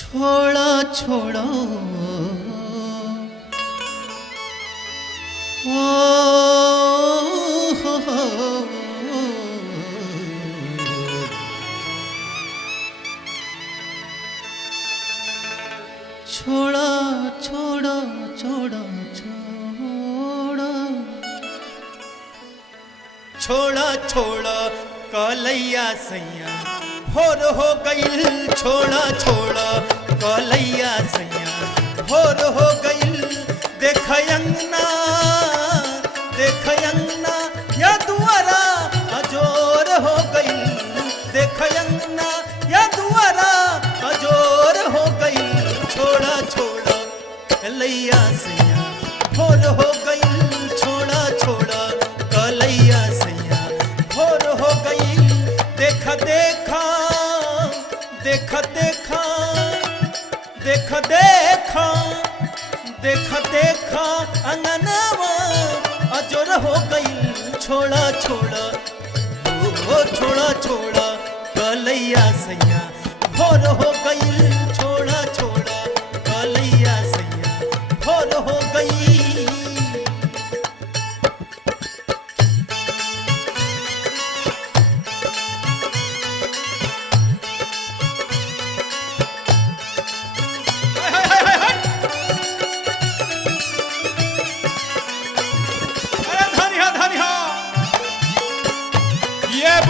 छोड़ो छोड़ो ओ हो। छोड़ो छोड़ो छोड़ो छोड़ो छोड़ा छोड़ा कलैया सैया भोर हो गईल। छोड़ा छोड़ा कलैया सैया भोर हो गईल। देख अंगना या दुआरा अजोर हो गईल। देख अंगना या दुआरा अजोर हो गईल। छोड़ा छोड़ा कलैया सैया भोर हो गईल। छोड़ा छोड़ा कलैया सैया भोर हो गईल। देखा देखा देखा देखा देखा देखा देखा देखा अंगनवा अजोर हो गईल। छोड़ा छोड़ा ओ छोड़ा छोड़ा कलैया सैया भोर हो गईल। छोड़ा छोड़ा कलैया सैया भोर हो गई।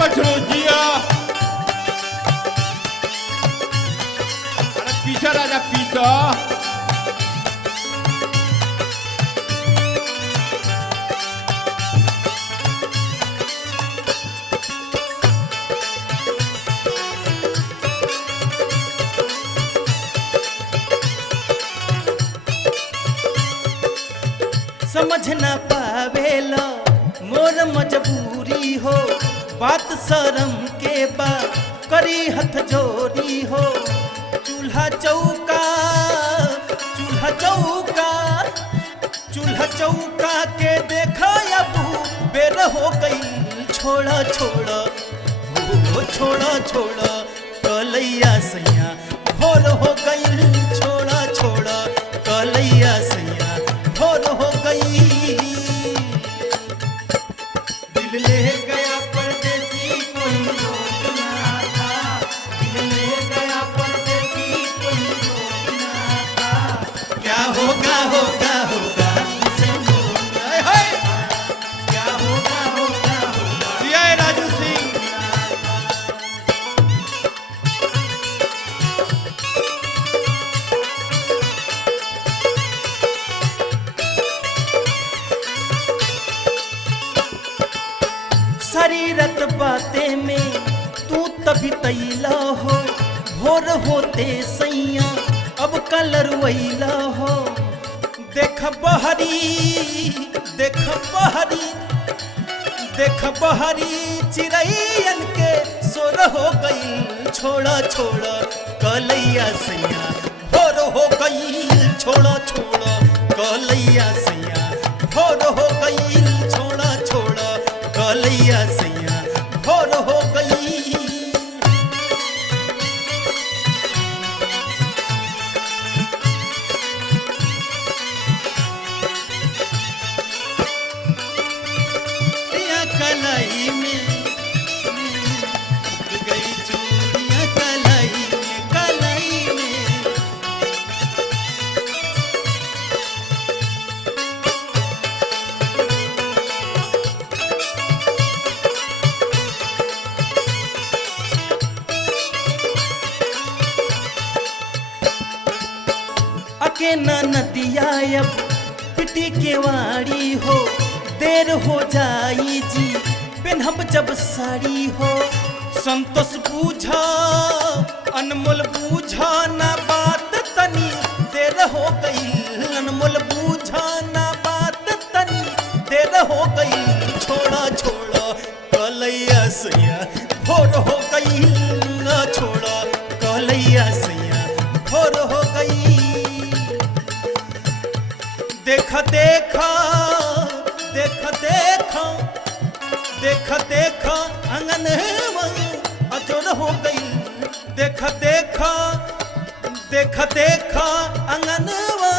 बछड़ो जिया अरे पीछा राजा पीछा समझ न पावेला मोर मजबूरी हो। बात शर्म के बा करी हथ जोड़ी हो। चूल्हा चौका चूल्हा चौका चूल्हा चौका के देखा अबू बेर हो गई। छोड़ा छोड़ा हो छोड़ा छोड़ा कलैया सैया भोर हो गई। छोड़ा छोड़ा कलैया सैया भोर हो गई। दिल ले गया परदेसी कोई रोक ना था। दिल ले गया परदेसी कोई रोक ना था। क्या होगा होगा होगा तुझसे होगा है। क्या होगा होगा होगा जिया राजू सिंह शरीरत बातें में तू तभी तैला हो। भोर होते सैया अब कल रुइला हो। देख बहरी देख बहरी देख बहरी चिड़ैयन के सोर हो गई। छोड़ा छोड़ा कलैया सैया भोर हो गई। छोड़ा छोड़ा कलैया सैया भोर हो गई। छोड़ा छोड़ा कलैया सैया भोर हो गई। कलाई में गई चूड़ियां कलाई में कलाई में। अके न नदिया अब पिटी के वाड़ी हो। देर हो जाई जी पेनहब जब साड़ी हो। संतोष बूझा अनमोल बूझा ना बात तनी देर हो गई। अनमोल बूझा ना बात तनी देर हो गई। छोड़ा छोड़ा कलैया सैया भोर हो गई। ना छोड़ा कलैया सैया भोर हो गई। देखा देखा देखा देखा देखा देखा अंगन अजोर हो गई। देखा देखा देखा देखा अंगनवा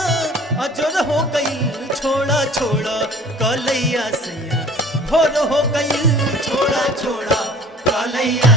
अजोर हो गई छोड़ा छोड़ा कलैया सैया भोर हो गई छोड़ा छोड़ा कलैया